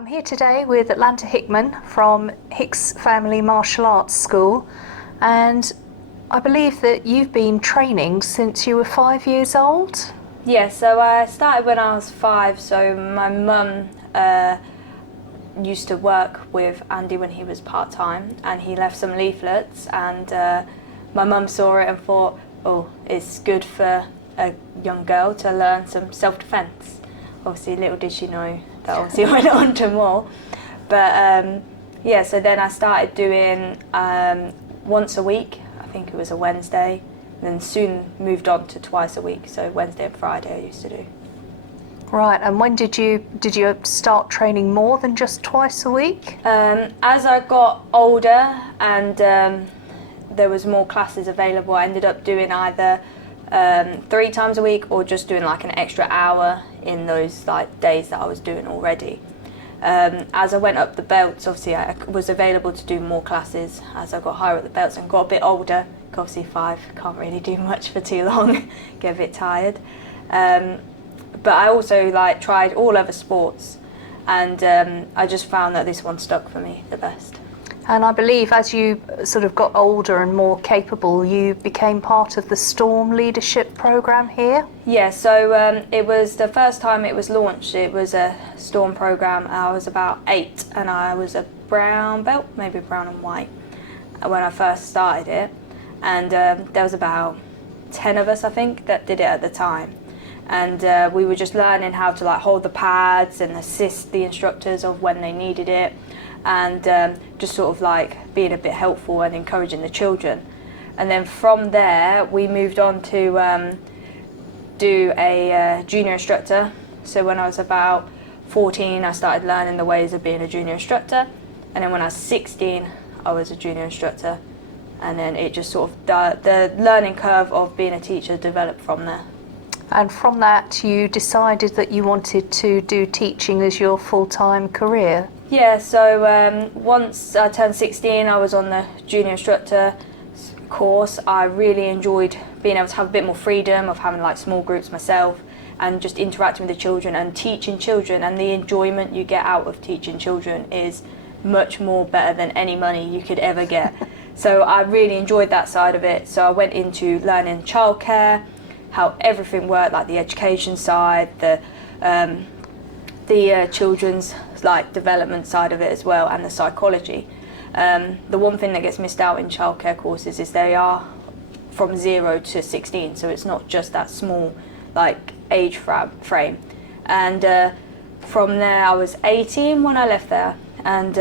I'm here today with Atlanta Hickman from Hicks Family Martial Arts School, and I believe that you've been training since you were 5 years old? Yeah, so I started when I was 5, so my mum used to work with Andy when he was part-time, and he left some leaflets, and my mum saw it and thought, oh, it's good for a young girl to learn some self-defence. Obviously, little did she know that obviously went on to more. But yeah, so then I started doing once a week, I think it was a Wednesday, and then soon moved on to twice a week, so Wednesday and Friday I used to do. Right, and when did you start training more than just twice a week? As I got older and there was more classes available, I ended up doing either 3 times a week or just doing like an extra hour in those like days that I was doing already. As I went up the belts, obviously I was available to do more classes as I got higher up the belts and got a bit older. Obviously 5, can't really do much for too long, get a bit tired. But I also like tried all other sports, and I just found that this one stuck for me the best. And I believe as you sort of got older and more capable, you became part of the Storm Leadership Programme here? Yeah, so it was the first time it was launched. It was a Storm programme. I was about 8 and I was a brown belt, maybe brown and white, when I first started it. And there was about 10 of us, I think, that did it at the time. And we were just learning how to like hold the pads and assist the instructors of when they needed it, and just sort of like being a bit helpful and encouraging the children. And then from there we moved on to do a junior instructor. So when I was about 14 I started learning the ways of being a junior instructor, and then when I was 16 I was a junior instructor, and then it just sort of the learning curve of being a teacher developed from there. And from that you decided that you wanted to do teaching as your full-time career? Yeah, so once I turned 16 I was on the junior instructor course. I really enjoyed being able to have a bit more freedom of having like small groups myself and just interacting with the children and teaching children, and the enjoyment you get out of teaching children is much more better than any money you could ever get. So I really enjoyed that side of it, so I went into learning childcare, how everything worked, like the education side, the children's like development side of it as well, and the psychology. The one thing that gets missed out in childcare courses is they are from 0 to 16, so it's not just that small like age frame. And from there I was 18 when I left there, and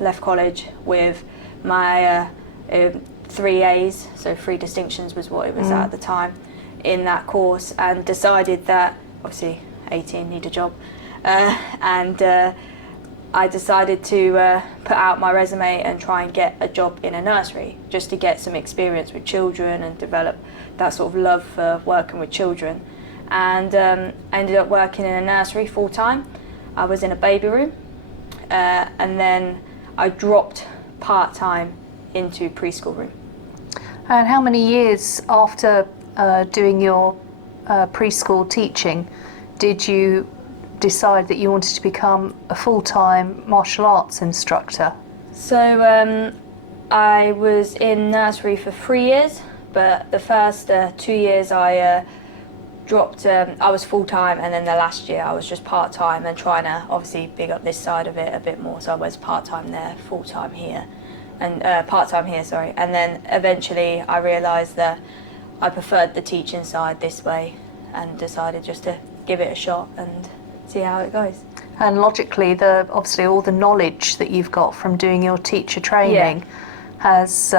left college with my 3 A's, so 3 distinctions was what it was at the time in that course, and decided that obviously 18 need a job, and I decided to put out my resume and try and get a job in a nursery, just to get some experience with children and develop that sort of love for working with children. And I ended up working in a nursery full-time. I was in a baby room, and then I dropped part-time into preschool room. And how many years after doing your preschool teaching did you decide that you wanted to become a full-time martial arts instructor? So I was in nursery for 3 years, but the first 2 years I dropped, I was full-time, and then the last year I was just part-time and trying to obviously big up this side of it a bit more, so I was part-time there, full-time here, and part-time here, sorry. And then eventually I realised that I preferred the teaching side this way, and decided just to give it a shot and see how it goes. And logically, obviously all the knowledge that you've got from doing your teacher training has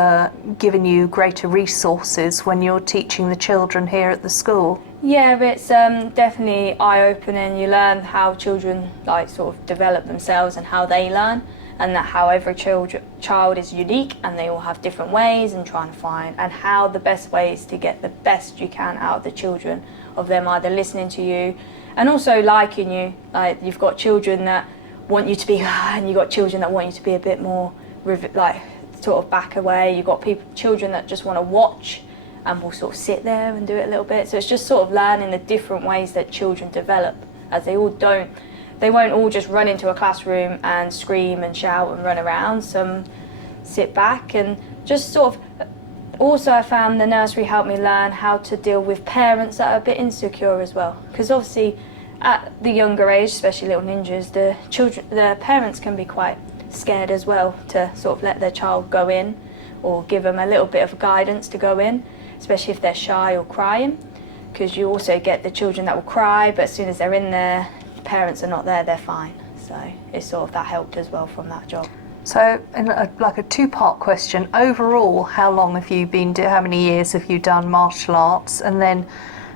given you greater resources when you're teaching the children here at the school. Yeah, it's definitely eye-opening. You learn how children like sort of develop themselves and how they learn, and that how every child is unique and they all have different ways, and trying to find and how the best ways to get the best you can out of the children, of them either listening to you and also liking you. Like you've got children that want you to be and you've got children that want you to be a bit more like sort of back away. You've got children that just want to watch and will sort of sit there and do it a little bit. So it's just sort of learning the different ways that children develop, as they all don't they won't all just run into a classroom and scream and shout and run around. Some sit back and just sort of. Also, I found the nursery helped me learn how to deal with parents that are a bit insecure as well, because obviously at the younger age, especially little ninjas, the parents can be quite scared as well to sort of let their child go in or give them a little bit of guidance to go in, especially if they're shy or crying, because you also get the children that will cry, but as soon as they're in there, the parents are not there, they're fine. So it's sort of that helped as well from that job. So, like a two-part question, overall, how many years have you done martial arts? And then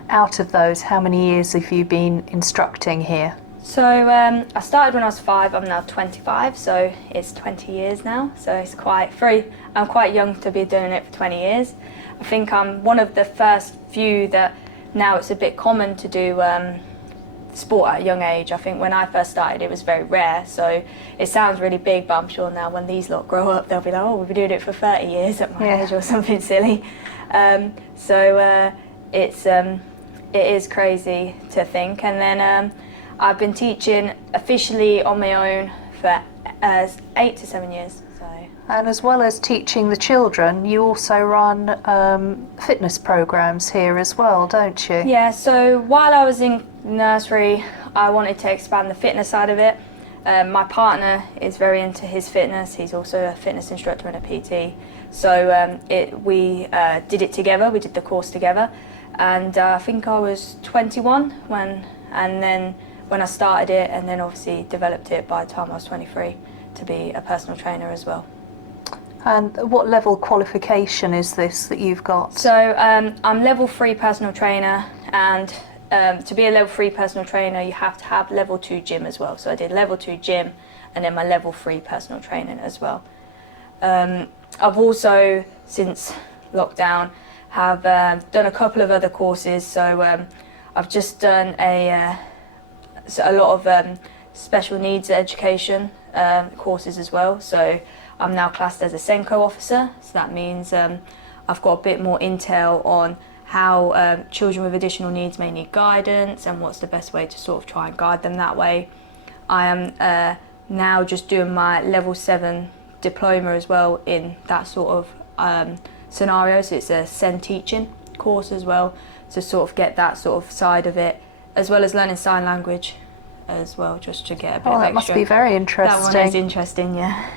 out of those, how many years have you been instructing here? So I started when I was 5, I'm now 25, so it's 20 years now. So it's I'm quite young to be doing it for 20 years. I think I'm one of the first few that now it's a bit common to do sport at a young age. I think when I first started it was very rare, so it sounds really big, but I'm sure now when these lot grow up they'll be like, oh, we've been doing it for 30 years at my age or something silly. It is crazy to think. And then I've been teaching officially on my own for 8 to 7 years. And as well as teaching the children, you also run fitness programs here as well, don't you? Yeah, so while I was in nursery, I wanted to expand the fitness side of it. My partner is very into his fitness. He's also a fitness instructor and a PT. So we did it together, we did the course together. And I think I was 21 when I started it, and then obviously developed it by the time I was 23 to be a personal trainer as well. And what level qualification is this that you've got? So I'm level 3 personal trainer, and to be a level 3 personal trainer you have to have level 2 gym as well. So I did level 2 gym and then my level 3 personal training as well. I've also, since lockdown, have done a couple of other courses. So I've just done a lot of special needs education courses as well. So I'm now classed as a Senko officer, so that means I've got a bit more intel on how children with additional needs may need guidance and what's the best way to sort of try and guide them that way. I am now just doing my level 7 diploma as well in that sort of scenario, so it's a SEN teaching course as well, to sort of get that sort of side of it, as well as learning sign language as well, just to get a bit of extra. Oh, that must be very interesting. That one is interesting, yeah.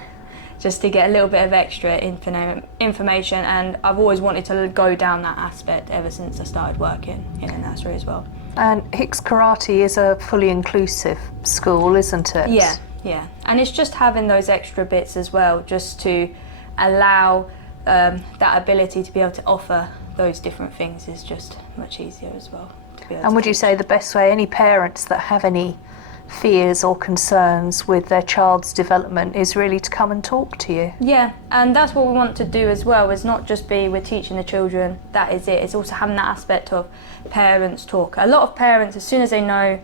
Just to get a little bit of extra information, and I've always wanted to go down that aspect ever since I started working in a nursery as well. And Hicks Karate is a fully inclusive school, isn't it? Yeah, and it's just having those extra bits as well, just to allow that ability to be able to offer those different things is just much easier as well. And would you say the best way, any parents that have any fears or concerns with their child's development, is really to come and talk to you? Yeah, and that's what we want to do as well, is not just be we're teaching the children, that is it. It's also having that aspect of parents talk. A lot of parents, as soon as they know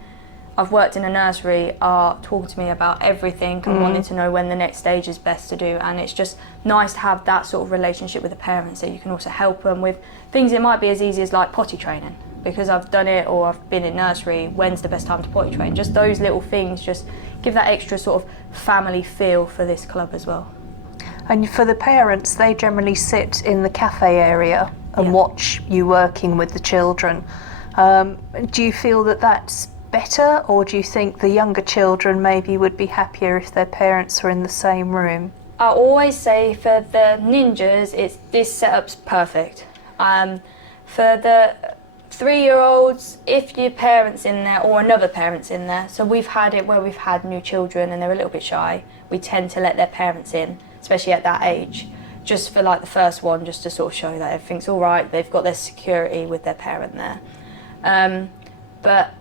I've worked in a nursery, are talking to me about everything and wanting to know when the next stage is best to do, and it's just nice to have that sort of relationship with the parents, so you can also help them with things. It might be as easy as like potty training, because I've done it, or I've been in nursery, when's the best time to potty train? Just those little things just give that extra sort of family feel for this club as well. And for the parents, they generally sit in the cafe area and watch you working with the children. Do you feel that that's better, or do you think the younger children maybe would be happier if their parents were in the same room? I always say for the ninjas, this setup's perfect. For the 3-year-olds, if your parent's in there or another parent's in there, so we've had it where we've had new children and they're a little bit shy, we tend to let their parents in, especially at that age, just for like the first one, just to sort of show that everything's all right, they've got their security with their parent there. But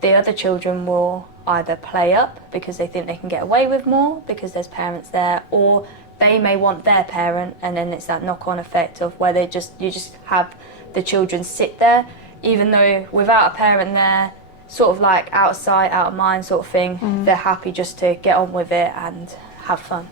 the other children will either play up because they think they can get away with more because there's parents there, or they may want their parent, and then it's that knock-on effect of where you just have the children sit there, even though without a parent there, sort of like out of sight, out of mind sort of thing, they're happy just to get on with it and have fun.